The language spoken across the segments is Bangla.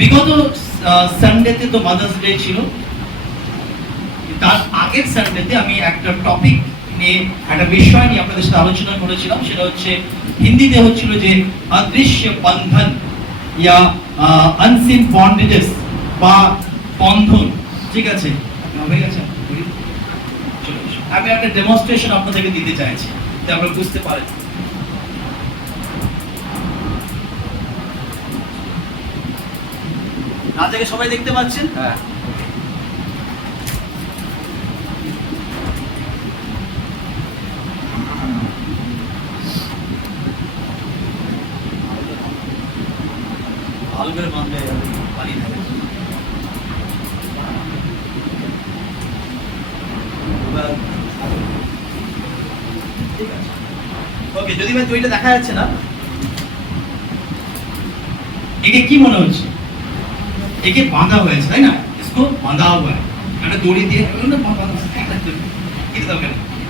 বিগত সানডেতে তো মাদার্স ডে ছিল, তার আগের সানডেতে আমি একটা টপিক নিয়ে, একটা বিষয় নিয়ে আপনাদের সাথে আলোচনা করেছিলাম। সেটা হচ্ছে হিন্দিতে হচ্ছিল যে অদৃশ্য বন্ধন ইয়া আনসিন বন্ডেজেস বা বন্ধন। ঠিক আছে, হয়ে গেছে। আমি একটা ডেমনস্ট্রেশন আপনাদেরকে দিতে চাইছি যাতে আপনারা বুঝতে পারেন। রাজাকে সবাই দেখতে পাচ্ছেন? হ্যাঁ। ভালো করে বাঁধলে পানি থাকে। ঠিক আছে, ওকে। যদি ভাই দইটা দেখা যাচ্ছে না, একে কি মনে হচ্ছে? একে বাঁধা হয়েছে, তাই না? इसको বাঁধা हुआ है, একটা দড়ি দিয়ে বাঁধা হয়েছে।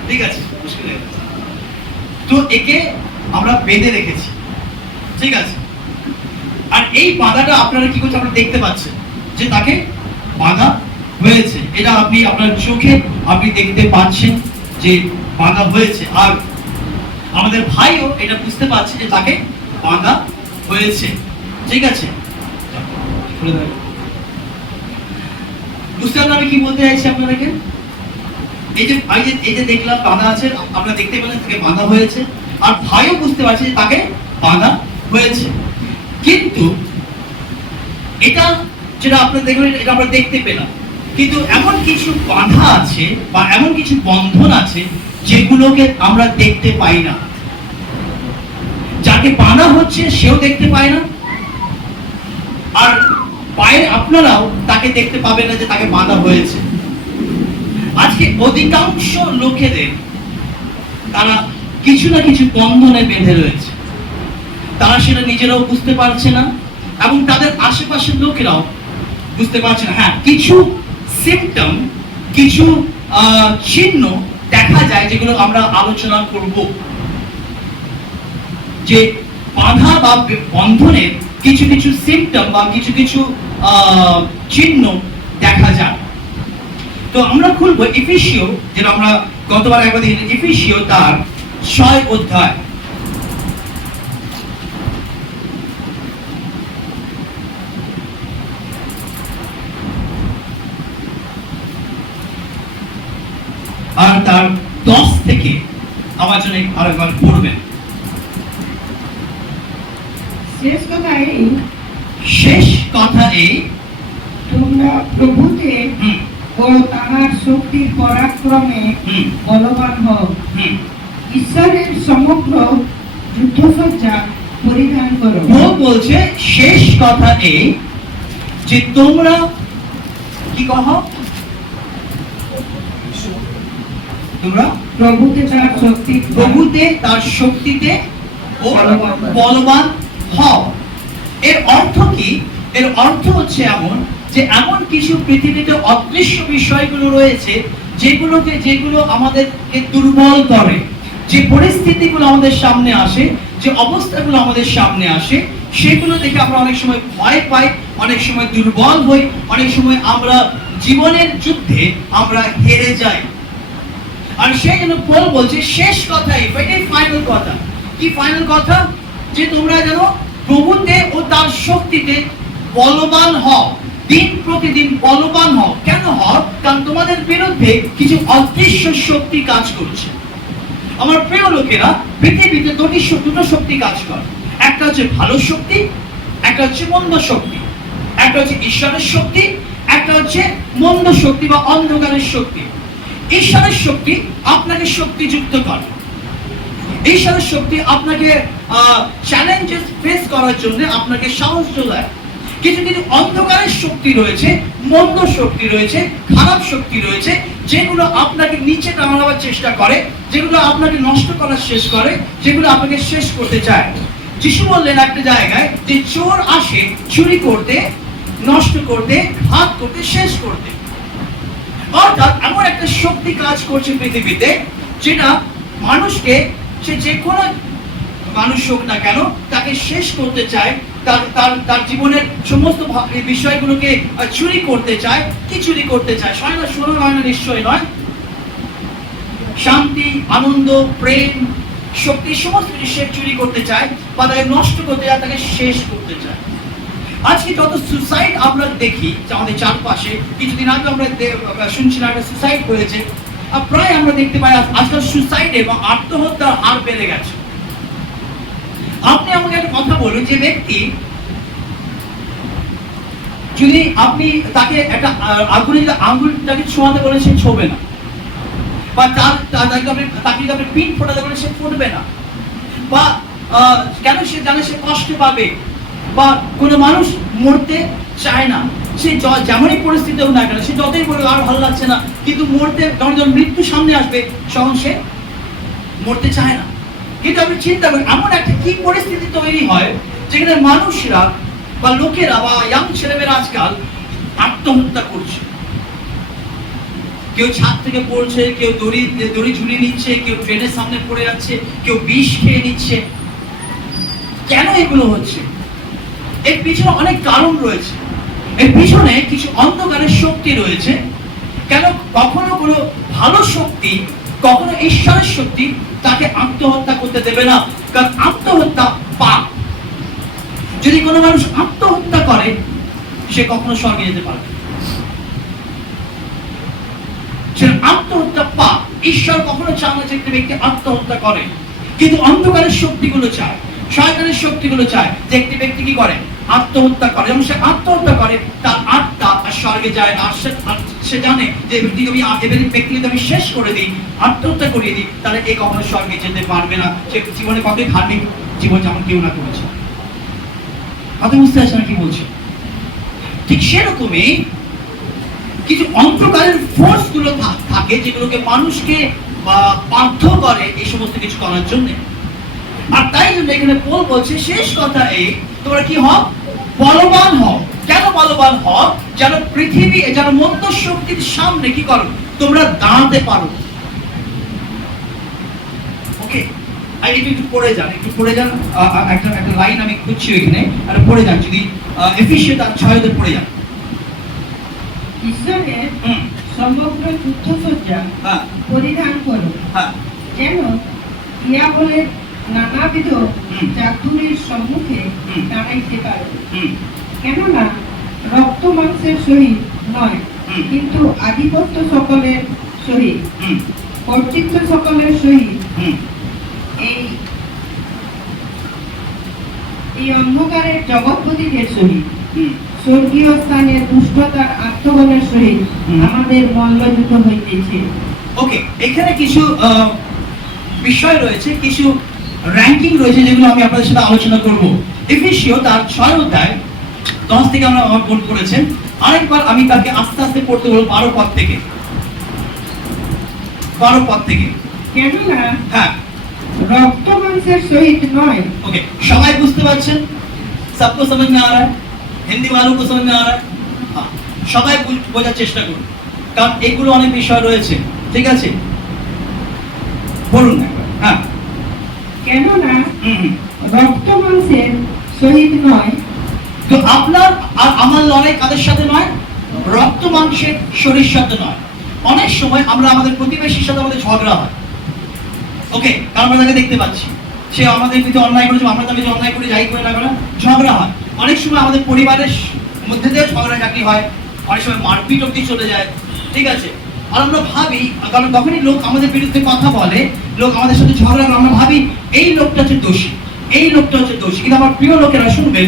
ঠিক আছে, মুশকিল হয়ে গেছে। তো একে আমরা বেঁধে রেখেছি, ঠিক আছে। আর এই বাঁধাটা আপনারা কি করছে, আপনারা দেখতে পাচ্ছেন যে তাকে বাঁধা হয়েছে। এটা আপনি আপনার চোখে আপনি দেখতে পাচ্ছেন যে বাঁধা হয়েছে। আর আমাদের ভাইও এটা বুঝতে পারছে যে তাকে বাঁধা হয়েছে, ঠিক আছে। বুঝতে পারলাম আমি কি বলতে চাইছি আপনাদেরকে। এই যে দেখলাম বাঁধা আছে, আপনারা দেখতে পেলেন তাকে বাঁধা হয়েছে। আর ভাইও বুঝতে পারছে যে তাকে বাঁধা হয়েছে। কিন্তু এটা যেটা আপনারা দেখলেন, এটা আমরা দেখতে পেলাম, কিন্তু এমন কিছু বাঁধা আছে বা এমন কিছু বন্ধন আছে যেগুলোকে আমরা দেখতে পাই না। যাকে বাঁধা হচ্ছে সেও দেখতে পায় না, আর বাইরে আপনারাও তাকে দেখতে পাবেন না যে তাকে বাঁধা হয়েছে। আজকে অধিকাংশ লোকেদের তারা কিছু না কিছু বন্ধনে বেঁধে রয়েছে। তারা সেটা নিজেরাও বুঝতে পারছে না এবং তাদের আশেপাশের লোকেরাও বুঝতে পারছে না। হ্যাঁ, কিছু সিম্পটম, কিছু চিহ্ন দেখা যায় যেগুলো আমরা আলোচনা করব, যে বাঁধা বা বন্ধনের কিছু কিছু সিম্পটম বা কিছু কিছু চিহ্ন দেখা যায়। তো আমরা খুলবো এফেসীয়, যেটা আমরা গতবার একবার দেখি, এফেসীয় তার 6 অধ্যায়। আর তার 10 থেকে আমার জন্য আরেকবার পড়বেন। শেষ কথা এই, তোমরা প্রভুতে ও তাহার শক্তির পরাক্রমে বলবান হও, ঈশ্বরের সমগ্র যুদ্ধসজ্জা পরিধান করো। ও বলছে শেষ কথা এই যে তোমরা কি কহো, তোমরা প্রভুতে তার শক্তিতে ও বলবান হও। এর অর্থ কি? এর অর্থ হচ্ছে এমন কিছু পৃথিবীতে অদৃশ্য বিষয়গুলো রয়েছে যেগুলো আমাদেরকে দুর্বল করে। যে পরিস্থিতিগুলো আমাদের সামনে আসে, যে অবস্থাগুলো আমাদের সামনে আসে, সেগুলো দেখে আমরা অনেক সময় ভয় পাই, অনেক সময় দুর্বল হই, অনেক সময় আমরা জীবনের যুদ্ধে আমরা হেরে যাই। আর সেই জন্য পল বলছে শেষ কথাই, এটাই ফাইনাল কথা। কি ফাইনাল কথা? যে তোমরা যেন প্রভুতে ও তার শক্তিতে বলবান হও, দিন প্রতিদিন বলবান হও। কেন হও? কারণ তোমাদের বিরুদ্ধে কিছু অদৃশ্য শক্তি কাজ করছে। আমার প্রিয় লোকেরা, পৃথিবীতে দুটো শক্তি কাজ করে। একটা হচ্ছে ভালো শক্তি, একটা হচ্ছে মন্দ শক্তি। একটা হচ্ছে ঈশ্বরের শক্তি, একটা হচ্ছে মন্দ শক্তি বা অন্ধকারের শক্তি। ঈশ্বরের শক্তি আপনাকে শক্তিযুক্ত করে। ঈশ্বরের শক্তি আপনাকে চ্যালেঞ্জেস ফেস করার জন্য আপনাকে সাহস যোগায়। কিছু কিছু অন্ধকারের শক্তি রয়েছে, মন্দ শক্তি রয়েছে, খারাপ শক্তি রয়েছে, যেগুলো আপনাকে নিচে নামানোর চেষ্টা করে, যেগুলো আপনাকে নষ্ট করার শেষ করে, যেগুলো আপনাকে শেষ করতে চায়। যিশু বললেন একটা জায়গায় যে চোর আসে চুরি করতে, নষ্ট করতে, ঘাত করতে, শেষ করতে। অর্থাৎ এমন একটা শক্তি কাজ করছে পৃথিবীতে, যেটা মানুষকে, সে যে কোনো মানুষ হোক না কেন, তাকে শেষ করতে চায়, তার তার তার জীবনের সমস্ত বিষয়গুলোকে চুরি করতে চায়। কি চুরি করতে চায়? সোনা গয়না নিশ্চয় নয়, শান্তি, আনন্দ, প্রেম, শক্তি, সমস্ত কিছু সে চুরি করতে চায় বা তাকে নষ্ট করতে চায়, তাকে শেষ করতে চায়। আজকে যত সুসাইড আমরা দেখি আমাদের চারপাশে, কিছুদিন আগে আমরা শুনছিলাম একটা সুসাইড হয়েছে, আর প্রায় আমরা দেখতে পাই আজকাল সুসাইড এবং আত্মহত্যার হার বেড়ে গেছে। আপনি আমাকে একটা কথা বলুন, যে ব্যক্তি যদি আপনি তাকে একটা আঙুলটাকে ছোঁয়াতে বলে সে ছোঁবে না, বা তাকে আপনি পিন ফোটাতে বলে সে ফুটবে না, বা কেন? সে জানে সে কষ্ট পাবে। বা কোনো মানুষ মরতে চায় না, সে যেমনই পরিস্থিতি হোক না কেন, সে যতই বলবে আর ভালো লাগছে না, কিন্তু মরতে যখন মৃত্যু সামনে আসবে তখন সে মরতে চায় না। কিন্তু আপনি চিন্তা করেন, এমন একটা কি পরিস্থিতি তৈরি হয় যেখানে মানুষরা বা লোকেরা বা ইয়াং ছেলেমেয়েরা আজকাল আত্মহত্যা করছে। কেউ ছাদ থেকে পড়ছে, কেউ দড়ি ঝুলিয়ে নিচ্ছে, কেউ ট্রেনের সামনে পড়ে যাচ্ছে, কেউ বিষ খেয়ে নিচ্ছে। কেন এগুলো হচ্ছে? এর পিছনে অনেক কারণ রয়েছে। এর পিছনে কিছু অন্ধকারের শক্তি রয়েছে। কেন? কখনো কোনো ভালো শক্তি, কখনো ঈশ্বরের শক্তি তাকে আত্মহত্যা করতে দেবে না, কারণ আত্মহত্যা পাপ। যদি কোনো মানুষ আত্মহত্যা করে, সে কখনো স্বর্গে যেতে পারবে না। সে আত্মহত্যা পাপ। ঈশ্বর কখনো চান না যে একটি ব্যক্তি আত্মহত্যা করে, কিন্তু অন্ধকারের শক্তিগুলো চায়, শয়তানের শক্তিগুলো চায় যে একটি ব্যক্তি কি করে? আত্মহত্যা করে। এবং সে আত্মহত্যা করে, তার আত্মা আর স্বর্গে যায় না। সে জানে যে ব্যক্তিকে আমি শেষ করে দিই, আত্মহত্যা করিয়ে দিই, তাহলে এ কখনো স্বর্গে যেতে পারবে না। সে জীবনে কতই ধার্মিক জীবন যেমন কেউ না করেছে। কথা বুঝতে পারছেন না কি বলছে? ঠিক সেরকমই কিছু অন্ধকারের ফোর্স গুলো থাকে, যেগুলোকে মানুষকে বাধ্য করে এই সমস্ত কিছু করার জন্য। আর তাই জন্য এখানে পৌল বলছে শেষ কথা এই, তোমরা কি হও? বলবান হও। কেন বলবান হও? যেন পৃথিবী, যেন মন্দ শক্তির সামনে কি করো? তোমরা দাঁড়াতে পারো। ওকে, আর একটু পড়ে যান, একটা লাইন আমি খুঁজছি এখানে, আর পড়ে যান যদি এফিসিয়েন্ট 6-তে পড়ে যান। ঈশ্বরের সমগ্র যুদ্ধসজ্জা পরিধান করো, যেন দিয়াবলের নানাবিধ চাতুরীর সম্মুখে দাঁড়াইতে পারো। কেননা রক্ত মাংসের সহিত নয়, কিন্তু আধিপত্য সকলের সহিত, কর্তৃত্ব সকলের সহিত, এই অন্ধকারের জগৎপতিদের সহিত, স্বর্গীয় স্থানের দুষ্টতার আত্মবলের সহিত আমাদের মল্লযুদ্ধ হইতেছে। ওকে, এখানে কিছু বিষয় রয়েছে, কিছু র্যাঙ্কিং রয়েছে, যেগুলো আমি আপনাদের সাথে আলোচনা করব। এফেসীয় তার 6 অধ্যায় 10 থেকে আমরা বোধ করেছেন, আরেকবার আমি তাকে আস্তে আস্তে পড়তে বলবো 12 পদ থেকে। 12 পদ থেকে। কেননা হ্যাঁ, রক্ত মাংসের সহিত নয়। ओके, সবাই বুঝতে পারছেন? सबको समझ में आ रहा है? हिंदी वालों को समझ में आ रहा है? हाँ, সবাই বোঝার চেষ্টা করুন, কারণ এগুলো অনেক বিষয় রয়েছে। ঠিক আছে, বলুন একবার। হ্যাঁ, কেননা রক্ত মাংসের সহিত নয়। তো আপনার আর আমার লড়াই কাদের সাথে নয়? রক্ত মাংসের শরীর সাথে নয়। অনেক সময় আমরা আমাদের প্রতিবেশীর সাথে আমাদের ঝগড়া হয়। ওকে, কারণ আমরা তাকে দেখতে পাচ্ছি, সে আমাদের বিরুদ্ধে অন্যায় করেছে, আমরা তাকে অন্যায় করে যাই করে না করে ঝগড়া হয়। অনেক সময় আমাদের পরিবারের মধ্যে দিয়ে ঝগড়াঝাটি হয়, অনেক সময় মারপিট অব্দি চলে যায়। ঠিক আছে, আর আমরা ভাবি, কারণ তখনই লোক আমাদের বিরুদ্ধে কথা বলে, লোক আমাদের সাথে ঝগড়া করে, আমরা ভাবি এই লোকটা হচ্ছে দোষী, এই লোকটা হচ্ছে দোষী। কিন্তু আমার প্রিয় লোকেরা শুনবেন,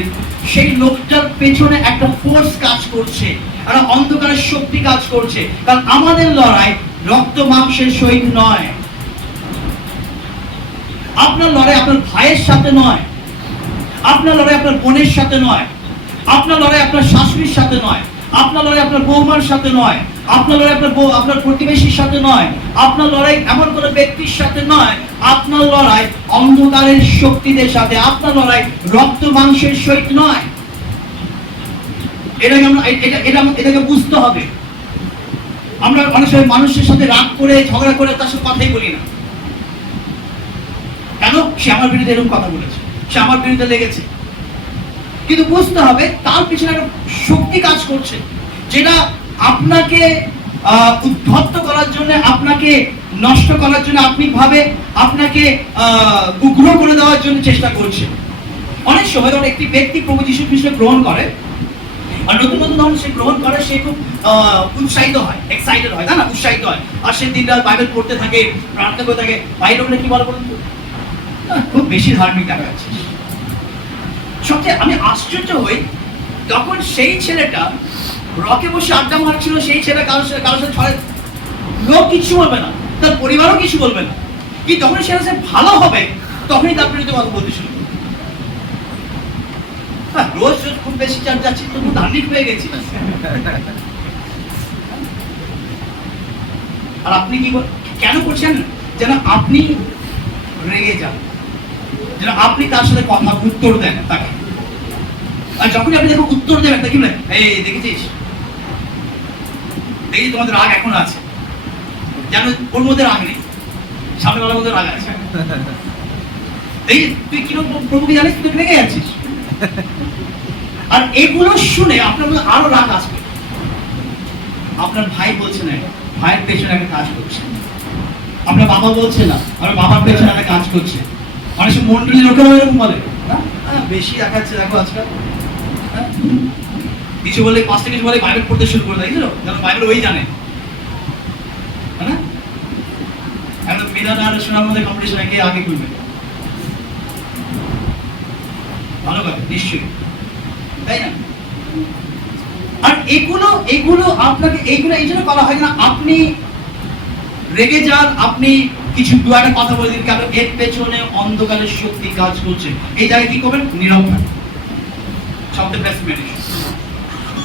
সেই লোকটার পেছনে একটা ফোর্স কাজ করছে, একটা অন্ধকারের শক্তি কাজ করছে। কারণ আমাদের লড়াই রক্ত মাংসের সহিত নয়। আপনার লড়াই আপনার ভাইয়ের সাথে নয়, আপনার লড়াই আপনার বোনের সাথে নয়, আপনার লড়াই আপনার শাশুড়ির সাথে নয়, আপনার লড়াই আপনার বৌমার সাথে নয়, আপনার লড়াই আপনার প্রতিবেশীর সাথে নয়, আপনার লড়াই এমন কোনো ব্যক্তির সাথে নয়। আপনার লড়াই অন্ধকারের শক্তিদের সাথে, আপনার লড়াই রক্ত মাংসের সহিত নয়। এটাকে বুঝতে হবে। আমরা অনেক সময় মানুষের সাথে রাগ করে, ঝগড়া করে তার সাথে কথাই বলি না। কেন? সে আমার বিরুদ্ধে এরকম কথা বলেছে, সে আমার বিরুদ্ধে লেগেছে। কিন্তু বুঝতে হবে তার পিছনে একটা শক্তি কাজ করছে, যেটা আপনাকে উদ্ধত্ত করার জন্য, আপনাকে নষ্ট করার জন্য, আপনাকে উগ্র করে দেওয়ার জন্য চেষ্টা করছে। অনেক সময় যখন একটি ব্যক্তি প্রভু যীশু খ্রিস্ট গ্রহণ করে, আর নতুন নতুন যখন সে গ্রহণ করে, সে খুব উৎসাহিত হয়, এক্সাইটেড হয়, তাই না? উৎসাহিত হয়, আর সে দিন রাত বাইবেল পড়তে থাকে, প্রার্থনা করতে থাকে। বাইরে ওখানে কি বলে বলুন তো? খুব বেশি ধার্মিক দেখা যাচ্ছে। সবচেয়ে আমি আশ্চর্য হই, তখন সেই ছেলেটা রকে বসে আড্ডা মারছিল, সেই ছেলে কারোর সাথে ছড়ে, লোক কিছু বলবে না, তার পরিবারও কিছু বলবে না, কি যখন সে ভালো হবে তখনই তার বিরুদ্ধে কথা বলতে শুরু। রোজ রোজ খুব বেশি চাপ যাচ্ছি, তবু ধার্মিক হয়ে গেছি। আর আপনি কি কেন করছেন? যেন আপনি রেগে যান, যেন আপনি তার সাথে কথা উত্তর দেন তাকে। আর যখনই আপনি দেখো উত্তর দেবেন, তা কি বলে, এই দেখেছিস, দেখি তোমাদের রাগ এখন আছে, যেন ওর মধ্যে রাগ নেই, সামনে বেলার মধ্যে রাগ আছে। এই তুই কিরকম প্রভুকে জানিস, তুই রেগে যাচ্ছিস। আর এগুলো শুনে আপনার মধ্যে আরো রাগ আসবে। আপনার ভাই বলছে না, ভাইয়ের পেছনে একটা কাজ করছে। আপনার বাবা বলছে না, আপনার বাবার পেছনে একটা কাজ করছে। অনেক সময় মন্ডলী লোকেরা এরকম বলে, বেশি দেখাচ্ছে দেখো আজকাল, কিছু বলে, পাঁচটা কিছু বলে বাইবেল পড়তে শুরু করে দেয়, যেন বাইবেল ওই জানে, তাই না? এখন বিধান আর শোনার মধ্যে কম্পিটিশন, কে আগে করবে, ভালো কথা, নিশ্চয়ই, তাই না? আর এগুলো আপনাকে এই জন্য বলা হয় না আপনি রেগে যান, আপনি কিছু দু একটা কথা বলে দিন, কারণ এর পেছনে অন্ধকারের শক্তি কাজ করছে। এই জায়গায় কি করবেন? নীরব থাকবেন, শব্দের বেস্ট মেডিসিন।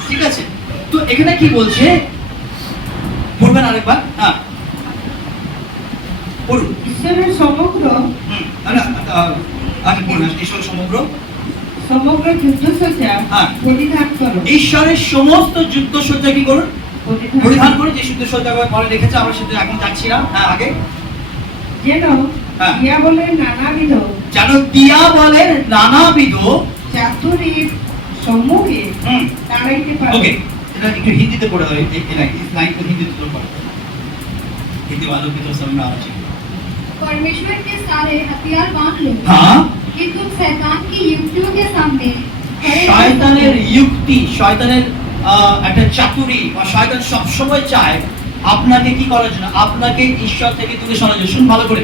ঠিক আছে? তো এখানে কি বলছে পড়বেন আরেকবার? হ্যাঁ পড়ুন। ঈশ্বরের সমগ্র ঈশ্বর সমগ্র যুদ্ধসজ্জা পরিধান করো। ঈশ্বরের সমস্ত যুদ্ধসজ্জা কি করুন? পরিধান করে। যে যুদ্ধসজ্জা পরে রেখেছে, আমরা সেটা এখন যাচ্ছি না, আগে যেন দিয়াবলের নানাবিধ চাতুরীর সম্মুখে দাঁড়াইতে পারে। ওকে, এটা একটু হিন্দিতে পড়ে দাও, এই লাইন তো হিন্দিতে পড়ো, हिंदी वालों की तो समझ में आना चाहिए। परमेश्वर के सारे हथियार बांध लो। हाँ, कि तुम शैतान की युक्तियों के सामने শয়তানের যুক্তি, শয়তানের একটা চাতুরি, বা শয়তান সব সময় চায় আপনাকে কি করার জন্য? আপনাকে ঈশ্বর থেকে দূরে সরানোর জন্য। শুনুন ভালো করে,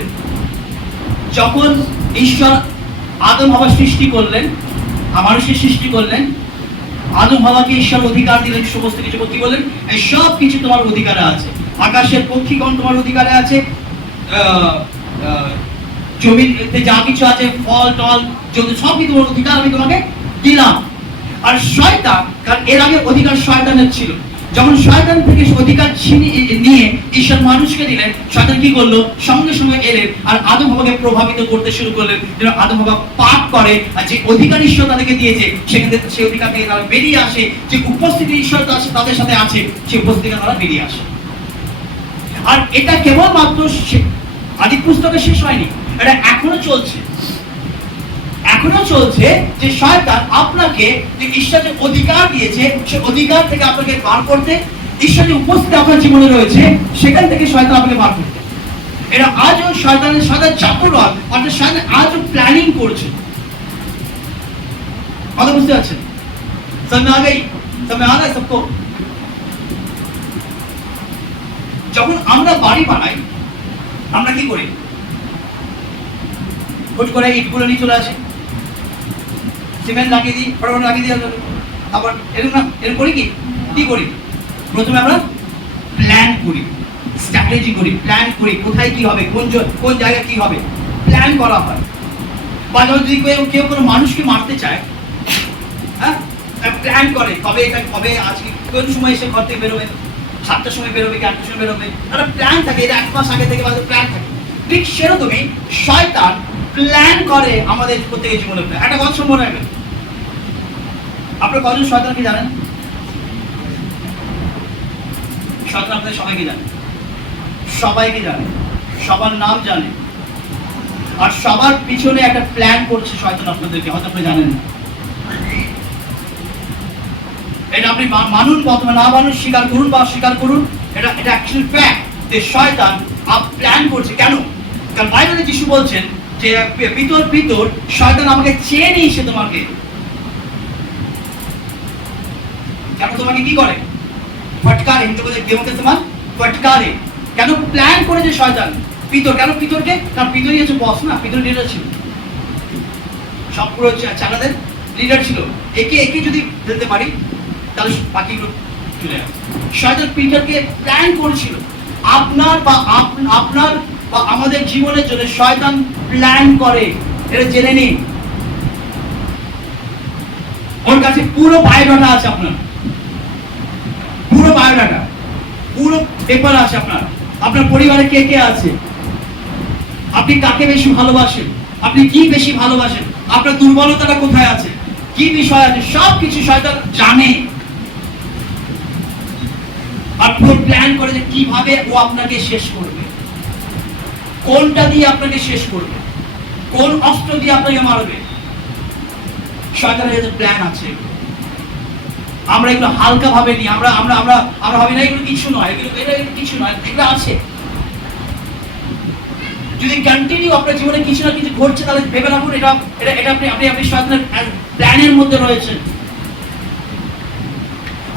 যখন ঈশ্বর আদম হাওয়া সৃষ্টি করলেন, মানুষের সৃষ্টি করলেন, আদম হাওয়াকে ঈশ্বর অধিকার দিলেন সমস্ত কিছু। কি বললেন? এই সব কিছু তোমার অধিকারে আছে, আকাশের পক্ষীগণ তোমার অধিকারে আছে, জমিতে যা কিছু আছে, ফল টল যদি সবই তোমার অধিকার, আমি তোমাকে দিলাম। আর শয়তান, কারণ এর আগে অধিকার শয়তানের ছিল, যখন শয়তান থেকে অধিকার নিয়ে ঈশ্বর মানুষকে দিলেন, শয়তান কি করলো? সঙ্গে সঙ্গে এলেন আর আদম হাওয়াকে প্রভাবিত করতে শুরু করলেন, যেন আদম হাওয়া পাপ করে, আর যে অধিকার ঈশ্বর তাদেরকে দিয়েছে সেখান থেকে, সেই অধিকার থেকে তারা বেরিয়ে আসে, যে উপস্থিতি ঈশ্বর তাদের সাথে আছে সেই উপস্থিতি তারা বেরিয়ে আসে। আর এটা কেবলমাত্র আদি পুস্তকে শেষ হয়নি, এটা এখনো চলছে, যে শয়তান আপনাকে, যে ঈশ্বর যে অধিকার দিয়েছে সে অধিকার থেকে আপনাকে বার করতে, ঈশ্বর যে উপস্থিতি আপনার জীবনে রয়েছে সেখান থেকে শয়তান আপনাকে বার করতে। এটা আজও শয়তানের সাথে চাতুরতা, অর্থাৎ শয়তান আজও প্ল্যানিং করছে। কথা বুঝতে পারছেন? সামনে আ গই, সামনে আ গই সবকো। যখন আমরা বাড়ি বানাই, আমরা কি করি? হুট করে ইটগুলো নিয়ে চলে আসে, সিমেন্ট লাগিয়ে দিই, ফটাফট লাগিয়ে দিই, আবার এরকম করি কি করি? প্রথমে আমরা প্ল্যান করি, স্ট্র্যাটেজি করি, প্ল্যান করি, কোথায় কি হবে, কোন জায়গায় কি হবে, প্ল্যান করা হয়। বা যদি কেউ কোনো মানুষকে মারতে চায়, হ্যাঁ, প্ল্যান করে, কবে আজকে কোন সময় এসে ঘর থেকে বেরোবে, 7টার সময় বেরোবে কি 8টার সময় বেরোবে, একটা প্ল্যান থাকে, এটা 1 মাস আগে থেকে প্ল্যান থাকে। ঠিক সেরকমই শয়তান প্ল্যান করে আমাদের প্রত্যেকের জীবনে। একটা কথা মনে রাখবেন, আপনার কজন শয়তানকে জানেন? শয়তান আপনাদের সবাইকে জানে, সবার নাম জানে, আর সবার পিছনে একটা প্ল্যান করছে শয়তান আপনাদেরকে, হয়তো আপনি জানেন না। আপনি মানুন বা অথবা না মানুন, স্বীকার করুন বা অস্বীকার করুন, এটা অ্যাকচুয়ালি ফ্যাক্ট যে শয়তান প্ল্যান করছে। কেন? কারণ বাইবেলে যিশু বলছেন যে ভিতর ভিতর শয়তান আমাকে চেয়ে নিয়েছে তোমাকে। কেন তোমাকে কি করে? ফটকারে, হিন্দু বলে গেমতে সমান ফটকারে। কেন প্ল্যান করেছে শয়তান? পিতর। কেন পিতরকে? কারণ পিতরই হচ্ছে বস না, পিতর লিডার ছিল, সব পুরো চালাদের লিডার ছিল। একে যদি ফেলতে পারি তাহলে বাকিগুলো চলে আসে। শয়তান পিতরকে প্ল্যান করেছিল। আপনার বা আমাদের জীবনের জন্য শয়তান প্ল্যান করে, এটা জেনে নিন। ওর কাছে পুরো বায়োডাটা আছে, আপনার পুরো বায়োডাটা, পুরো পেপার আছে আপনার পরিবারে কে কে আছে, আপনি কাকে বেশি ভালোবাসেন, আপনি কি বেশি ভালোবাসেন, আপনার দুর্বলতাটা কোথায় আছে, কি বিষয় আছে, সবকিছু শয়তান জানে। আর পুরো প্ল্যান করে যে কিভাবে ও আপনাকে শেষ করবে, কোনটা দিয়ে আপনাকে শেষ করবে, কোন অস্ত্র দিয়ে আপনাকে মারবে। শয়তানের যে প্ল্যান আছে, আমরা এগুলো হালকা ভাবে নিই। আমরা আমরা আমরা আমরা ভাবি না এগুলো কিছু নয়, এটা কিছু নয়, এগুলো আছে। যদি কন্টিনিউ আপনার জীবনে কিছু না কিছু ঘটছে, তাহলে ভেবে রাখুন এটা এটা এটা আপনি শয়তানের প্ল্যানের মধ্যে রয়েছেন।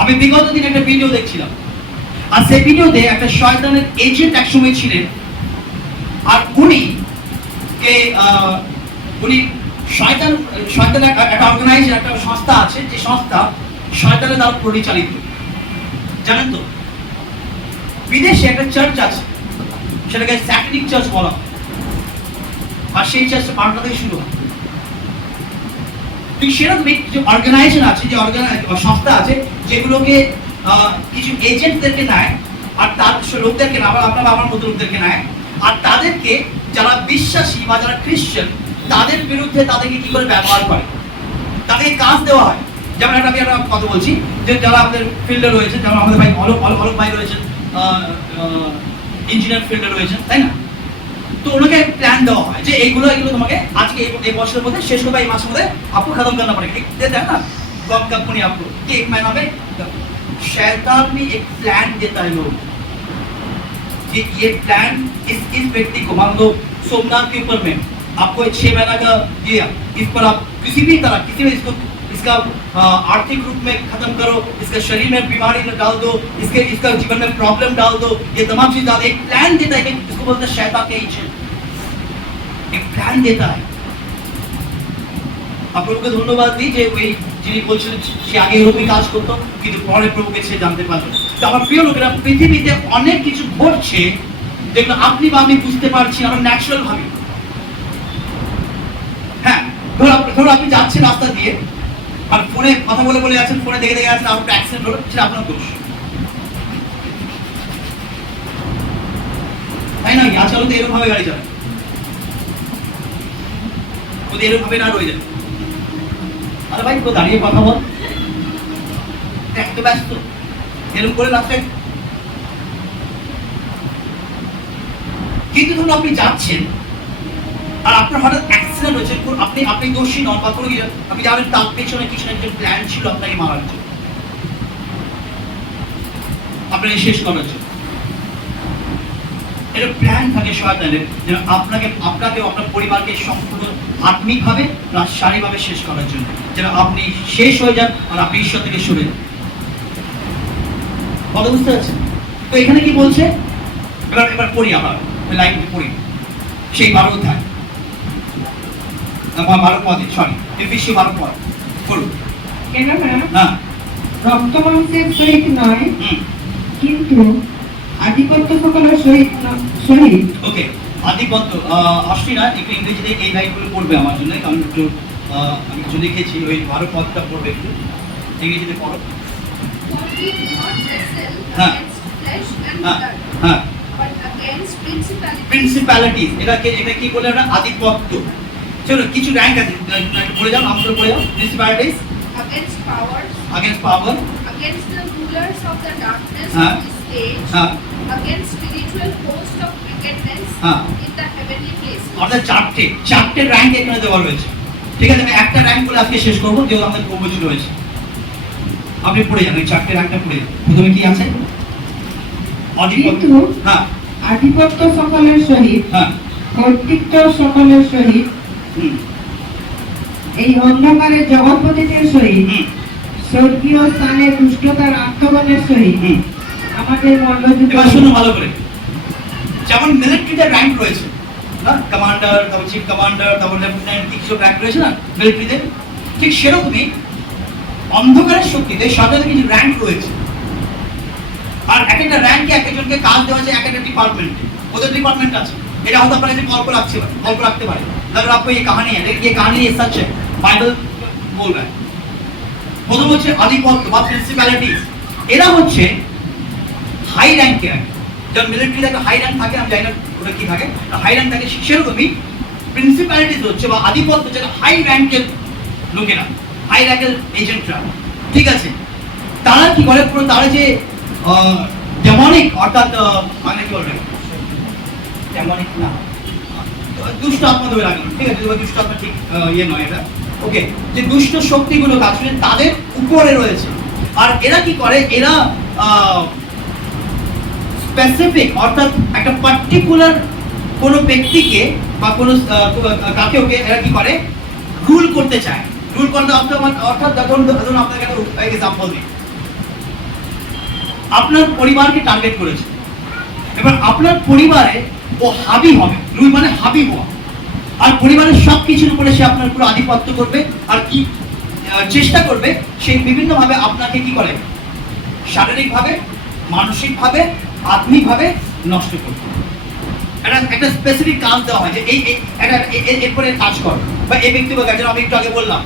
আমি বিগত দিন একটা ভিডিও দেখছিলাম, আর সেই ভিডিওতে একটা শয়তানের এজেন্ট একসময় ছিলেন। আর উনি শয়তানের একটা অর্গানাইজেশন, একটা সংস্থা আছে, যে সংস্থা শয়তানের দ্বারা পরিচালিত। জানেন তো, বিদেশে একটা চার্চ আছে, সেটাকে স্যাটানিক চার্চ বলা হয়। আর সেই চার্চটা পাল্টা থেকে শুরু হয়। ঠিক সেরকম কিছু অর্গানাইজেশন আছে, যে সংস্থা আছে, যেগুলোকে কিছু এজেন্টদেরকে নেয়, আর তার লোকদেরকে নেয়, আপনার আমার মতো লোকদেরকে নেয়, আর তাদেরকে যারা বিশ্বাসী বা যারা খ্রিস্টান, তাদের বিরুদ্ধে তাদেরকে কি করে ব্যবহার করে, তাদেরকে কাজ দেওয়া হয়। যেমন আমি একটা কথা বলছি, যে যারা আমাদের ফিল্ডে রয়েছেন, যেমন আমাদের ভাই অলোক ভাই রয়েছেন, ইঞ্জিনিয়ার ফিল্ডে রয়েছেন, তাই না? তো ওনাকে প্ল্যান দেওয়া হয় যে এগুলো তোমাকে আজকে এই বছরের মধ্যে শেষ করবে, এই মাসের মধ্যে आपको खत्म करना पड़ेगा। देता है ना कंपनी आपको कि एक महीना में। शैतान भी एक प्लान देता है लोग कि ये प्लान इस व्यक्ति को, मान लो सोमनाथ के ऊपर में आपको 6 महीना का दिया, इस पर आप किसी भी तरह इसका आर्थिक रूप में खत्म करो, इसका शरीर में बीमारी डाल दो, इसका जीवन में प्रॉब्लम डाल दो, ये तमाम चीज डाल। एक प्लान देता है, इसको बोलते हैं शैतान का एजेंट, एक प्लान देता है। আপনাকে ধন্যবাদ দিই যে ওই যিনি বলছিলেন সে আগে এরকমই কাজ করতো, কিন্তু পরে প্রভুকে সে জানতে পারলো। তো আমার প্রিয় লোকেরা, পৃথিবীতে অনেক কিছু ঘটছে যেগুলো আপনি বা আমি বুঝতে পারছি, আমরা ন্যাচারাল ভাবে। হ্যাঁ, ধরো আপনি যাচ্ছেন রাস্তা দিয়ে, আর ফোনে কথা বলে আছেন, ফোনে দেখে আছেন, আপনার অ্যাক্সিডেন্ট হলো, সেটা আপনার দোষ, তাই না? আজকাল তো এরকম ভাবে গাড়ি চালায়, ওদের এরকম ভাবে না রয়ে যায়। আরে ভাই তো দাঁড়িয়ে কথা বল, এত ব্যস্ত, এরকম করে রাস্তায়। কিন্তু ধরুন আপনি যাচ্ছেন, আর আপনার হঠাৎ অ্যাক্সিডেন্ট হয়েছে, আপনি দোষী নন বা কোনো কিছু, আপনি জানেন তার পেছনে কিছু না কিছু প্ল্যান ছিল আপনাকে মারার জন্য, আপনাকে শেষ করার জন্য। এটা প্ল্যান থাকে শয়তানের, যেন আপনাকে আপনার পরিবারকে সম্পূর্ণ আত্মিকভাবে প্লাস শারীরিকভাবে শেষ করার জন্য, যেন আপনি শেষ হয়ে যান আর আপনি ঈশ্বর থেকে সরে যান। কথা বুঝতে পারছেন? তো এখানে কি বলছে, এবার পড়ি, আবার লাইন পড়ি, সেই 12 অধ্যায় 12 পদে, সরি এফেসীয় 12 পদ পড়ুন। কেননা রক্ত মাংসের সহিত নয়, কিন্তু আধিপত্য সকলের সহিত। ওকে, আধিপত্য আসছি না, একটু ইংরেজিতে এই লাইনগুলো পড়বে আমার জন্য, কারণ একটু আমি কিছু লিখেছি, ওই 12 পদটা পড়বে, একটু ইংরেজিতে পড়ো। হ্যাঁ হ্যাঁ, প্রিন্সিপ্যালিটিস, এটা কি বলে? ওটা আধিপত্য। চলো কিছু র্যাঙ্ক আছে, পড়ে যাও, নাম করে পড়ে যাও। প্রিন্সিপ্যালিটিস, against power, against the rulers of the darkness হ্যাঁ of this age, হ্যাঁ, against spiritual host of wickedness হ্যাঁ, in the heavenly places. অর্থাৎ চারটে র্যাঙ্ক এখানে দেওয়া রয়েছে। ঠিক আছে, আমি একটা র্যাঙ্ক বলে আজকে শেষ করবো, যেহেতু আমাদের প্রবচন রয়েছে। আপনি পড়ে যান, ওই চারটে একটা পড়ে যান। প্রথমে কি আছে? আধিপত্য। কিন্তু হ্যাঁ আধিপত্য সকলের সহিত, হ্যাঁ কর্তৃত্ব সকলের সহিত, হুম এই অন্ধকারের জগৎপতিদের সহিত, হুম স্বর্গীয় স্থানে দুষ্টতার আত্মগণের সহিত হুম। আমাদের মল্লযুদ্ধ। এবার শুনুন ভালো করে। যেমন মিলিটারিতে র্যাঙ্ক রয়েছে, হ্যাঁ, কমান্ডার, তারপর চিফ কমান্ডার, তারপর লেফটেন্যান্ট, কিছু র্যাঙ্ক রয়েছে না মিলিটারিতে, ঠিক সেরকমই অন্ধকারের শক্তিতে সাধারণত কিছু র্যাঙ্ক রয়েছে। আর এক একটা র্যাঙ্কে এক একজনকে কাজ দেওয়া আছে এক একটা ডিপার্টমেন্টে, ওদের ডিপার্টমেন্ট আছে। এটা হয়তো আপনার কাছে গল্প রাখতে পারে, अगर आपको ये कहानी है, लेकिन ये कहानी ये सच है, बाइबल बोल रहा है। প্রথম হচ্ছে আধিপত্য বা প্রিন্সিপ্যালিটি, এরা হচ্ছে হাই র্যাঙ্কে। যেমন মিলিটারিতে একটা হাই র্যাঙ্ক থাকে, আমি জানি না ওটা কি থাকে, হাই র্যাঙ্ক থাকে, সেরকমই প্রিন্সিপ্যালিটিস হচ্ছে বা আধিপত্য যেটা হাই র্যাঙ্কের লোকেরা, হাই র্যাঙ্কের এজেন্টরা, ঠিক আছে। তারা কি করে, পুরো তারা যে ডেমনিক, অর্থাৎ মানে কি বলবে, ডেমনিক না, দুষ্ট আত্মা ধরে রাখলাম, ঠিক আছে, দুষ্ট আত্মা ঠিক ইয়ে নয় এটা, ওকে, যে দুষ্ট শক্তিগুলো কাজ করে তাদের উপরে রয়েছে। আর এরা কি করে, এরা স্পেসিফিক, অর্থাৎ একটা পার্টিকুলার কোনো ব্যক্তিকে বা কোনো কাকে ওকে এরা কি করে, রুল করতে চায়। রুল করতে অর্থাৎ ধরুন আপনাকে একটা এক্সাম্পল দিই, আপনার পরিবারকে টার্গেট করেছে, এবার আপনার পরিবারে ও হাবি হবে, রুল মানে হাবি হওয়া, আর পরিবারের সব কিছুর উপরে সে আপনার পুরো আধিপত্য করবে, আর কি চেষ্টা করবে সেই বিভিন্ন ভাবে আপনাকে কি করে, শারীরিকভাবে, মানসিকভাবে, আত্মিকভাবে নষ্ট করবে। একটা স্পেসিফিক কাজ দেওয়া হয় যে এই এরপরে কাজ কর, বা এই ব্যক্তিগত কাজ, আমি একটু আগে বললাম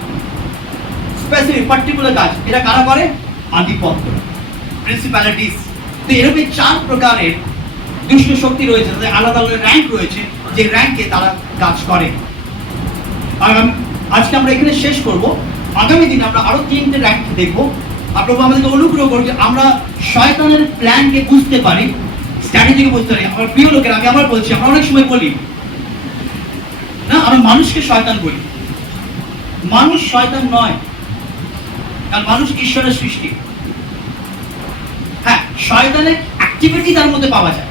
স্পেসিফিক পার্টিকুলার কাজ, এটা কারা করে, আধিপত্য, প্রিন্সিপ্যালিটিস। তো এরকম চার প্রকারের দুষ্ট শক্তি রয়েছে, তাদের আলাদা আলাদা র্যাঙ্ক রয়েছে, যে র্যাঙ্কে তারা কাজ করে। আর আজকে আমরা এখানে শেষ করব, আগামী দিনে আমরা আরো 3টে র্যাঙ্ক দেখবো। আর প্রভু আমাদেরকে অনুগ্রহ করুন যে আমরা শয়তানের প্ল্যানকে বুঝতে পারি, স্ট্র্যাটেজিকে বুঝতে পারি। আমার প্রিয় লোকের, আমি আবার বলছি, আমরা অনেক সময় বলি না, আমরা মানুষকে শয়তান বলি। মানুষ শয়তান নয়, কারণ মানুষ ঈশ্বরের সৃষ্টি। হ্যাঁ, শয়তানের অ্যাক্টিভিটি তার মধ্যে পাওয়া যায়,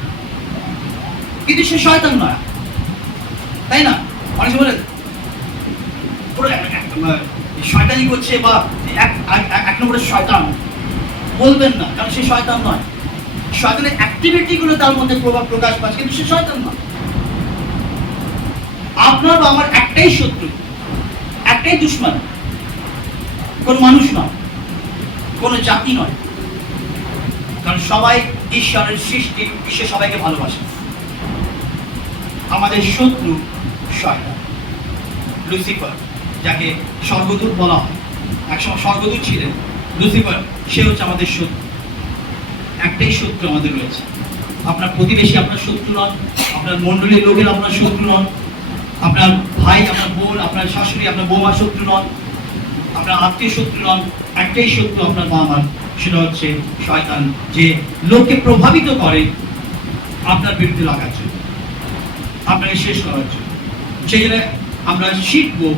কিন্তু সে শয়তান নয়, তাই না? অনেক বলে শয়তানি করছে বা এক নম্বরের শয়তান, বলবেন না, কারণ সে শয়তান নয়। শয়তানের অ্যাক্টিভিটি গুলো তার মধ্যে প্রভাব প্রকাশ পাচ্ছে, কিন্তু সে শয়তান নয়। আপনার বা আমার একটাই শত্রু, একটাই দুশ্মন, কোন মানুষ নয়, কোন জাতি নয়, কারণ সবাই ঈশ্বরের সৃষ্টি, ঈশ্বর সবাইকে ভালোবাসে। আমাদের শত্রু শয়তান, লুসিফার, যাকে স্বর্গদূত বলা হয়, একসময় স্বর্গদূত ছিলেন লুসিফার, সে হচ্ছে আমাদের শত্রু। একটাই শত্রু আমাদের রয়েছে, আপনার প্রতিবেশী আপনার শত্রু নন, আপনার মন্ডলীর লোকের আপনার শত্রু নন, আপনার ভাই, আপনার বোন, আপনার শাশুড়ি, আপনার বৌমা শত্রু নন, আপনার আত্মীয় শত্রু নন। একটাই শত্রু আপনার মা আমার, সেটা হচ্ছে শয়তান, যে লোককে প্রভাবিত করে আপনার বিরুদ্ধে লাগার জন্য, আপনাকে শেষ করার জন্য। সেই জন্য আমরা শিখবো,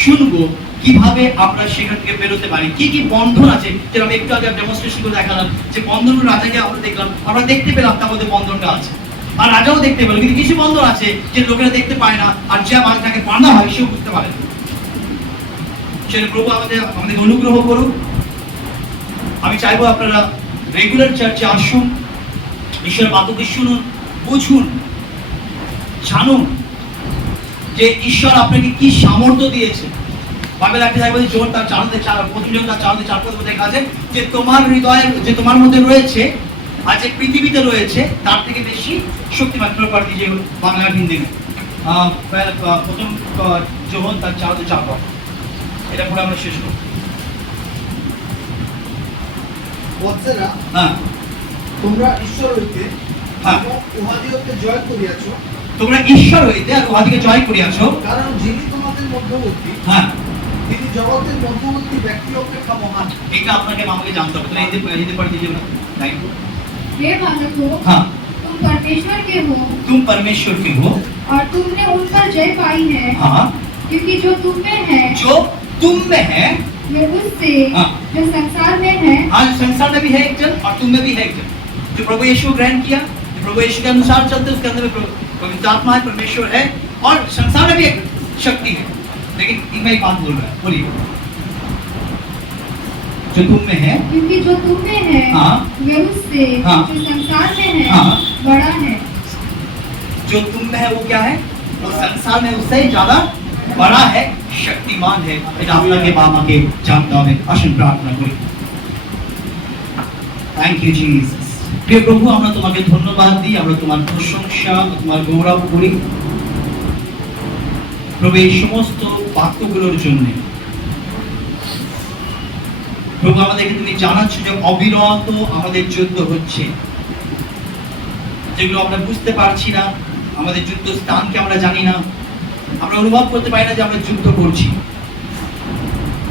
শুনবো কিভাবে আমরা সেখান থেকে বেরোতে পারি, কি কি বন্ধন আছে, যেটা আমি একটু আগে ডেমনস্ট্রেশন করে দেখালাম, যে বন্ধন রাজাকে আমরা দেখলাম, আমরা দেখতে পেলাম তার মধ্যে বন্ধনটা আছে, আর রাজাও দেখতে পেল, কিন্তু কিছু বন্ধন আছে যে লোকেরা দেখতে পায় না, আর যে তাকে বাঁধা হয় সেও বুঝতে পারে না। সেটা প্রভু আমাদের অনুগ্রহ করুন। আমি চাইবো আপনারা রেগুলার চার্চে আসুন, ঈশ্বরের বাক্যকে শুনুন, বুঝুন, জানুন যে ঈশ্বর আপনাকে কি সামর্থ্য দিয়েছে। বাইবেল একটা জায়গায় বলছে, তার চালাতে প্রথম জন তার চালাতে চার কথা দেখা আছে যে তোমার হৃদয়ের, যে তোমার মধ্যে রয়েছে আর যে পৃথিবীতে রয়েছে তার থেকে বেশি শক্তিমান। প্রপার্টি যে বাংলা হিন্দি প্রথম যোহন তার চালাতে চার কথা, এটা পুরো আমরা শেষ করব। বৎসেরা, হ্যাঁ, তোমরা ঈশ্বর হইতে হ্যাঁ, এবং উহাদিওকে জয় করিয়াছ, তোমরা ঈশ্বর হইতে আর উহাদিকে জয় করিয়াছো, কারণ যিনি তোমাদের মধ্যবর্তী, হ্যাঁ, তিনি জগতের মধ্যবর্তী ব্যক্তি অপেক্ষা মহান। এটা আপনাকে আমাকে জানতে হবে। তাহলে হিন্দি পড়ে দিয়েছে না, তাই हे बालकों, हाँ, तुम परमेश्वर के हो तुम परमेश्वर के हो और तुमने उन पर जय पाई है, हाँ, क्योंकि जो तुम में है जो तुम में है वे उससे हाँ। जो संसार में है आज संसार में भी है एक जन और तुम में भी है एक जन जो प्रभु यीशु को ग्रहण किया, जो प्रभु यीशु के अनुसार चलते उसके अंदर में पवित्र आत्मा है, परमेश्वर है और संसार में भी एक शक्ति है। लेकिन मैं एक बात बोल रहा है, बोलिए जो तुम में है, क्योंकि जो तुम में है हाँ। वे उससे हाँ। जो संसार में है हाँ। बड़ा है। जो तुम में है वो क्या है? वो संसार में उससे ज्यादा बड़ा है, शक्तिमान है। এটা আপনাকে বা আমাকে জানতে হবে। আসুন প্রার্থনা করি। Thank you Jesus. প্রিয় প্রভু, আমরা তোমাকে ধন্যবাদ দিই, আমরা তোমার প্রশংসা, তোমার গৌরব করি প্রভু এই সমস্ত বাক্যগুলোর জন্য। প্রভু, আমাদেরকে তুমি জানাচ্ছ যে অবিরত আমাদের যুদ্ধ হচ্ছে, যেগুলো আমরা বুঝতে পারছি না, আমাদের যুদ্ধ স্থানকে আমরা জানি না, আমরা অনুভব করতে পারি না যে আমরা যুদ্ধ করছি।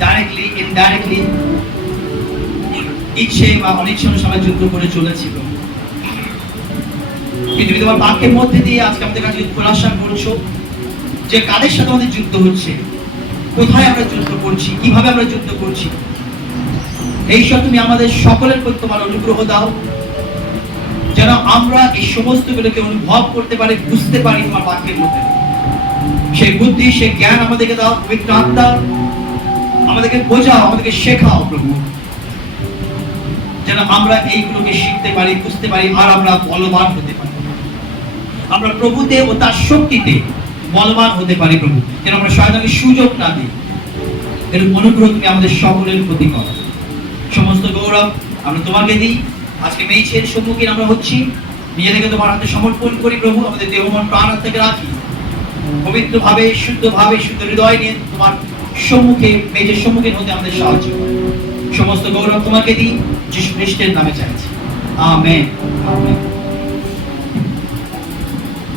ডাইরেক্টলি ইনডাইরেক্টলি ইচ্ছে বা অনিচ্ছা অনুসারে যুদ্ধ করে চলেছি। কিন্তু তুমি তোমার বাক্যের মধ্যে দিয়ে আজকে আমাদের কাছে খোলাসা করছো যে কাদের সাথে আমাদের যুদ্ধ হচ্ছে, কোথায় আমরা যুদ্ধ করছি, কিভাবে আমরা যুদ্ধ করছি। এই সব তুমি আমাদের সকলের প্রতি তোমার অনুগ্রহ দাও, যেন আমরা এই সমস্ত গুলোকে অনুভব করতে পারি, বুঝতে পারি তোমার বাক্যের মধ্যে। সেই বুদ্ধি, সেই জ্ঞান আমাদেরকে দাও, পবিত্র আত্মা আমাদেরকে বোঝাও, আমাদেরকে শেখাও প্রভু, যেন আমরা এইগুলোকে শিখতে পারি, বুঝতে পারি আর আমরা বলবান হতে পারি। আমরা প্রভুতে ও তার শক্তিতে বলবান হতে পারি প্রভু, যেন আমরা শয়তানকে সুযোগ না দিই। এর অনুগ্রহ তুমি আমাদের সকলের প্রতি করো। সমস্ত গৌরব আমরা তোমাকে দিই। আজকে মেয়েছের সম্মুখীন আমরা হচ্ছি, নিজেদেরকে তোমার হাতে সমর্পণ করি প্রভু। আমাদের দেহ মন প্রাণ থেকে রাখি পবিত্রভাবে, শুদ্ধভাবে, শুদ্ধ হৃদয় নিয়ে তোমার সম্মুখে, মেয়েদের সম্মুখীন হতে আমাদের সাহায্য করো। সমস্ত গৌরব তোমাকে দিই, যিশু খ্রিস্টের নামে চাইছি, আমেন। আমেন।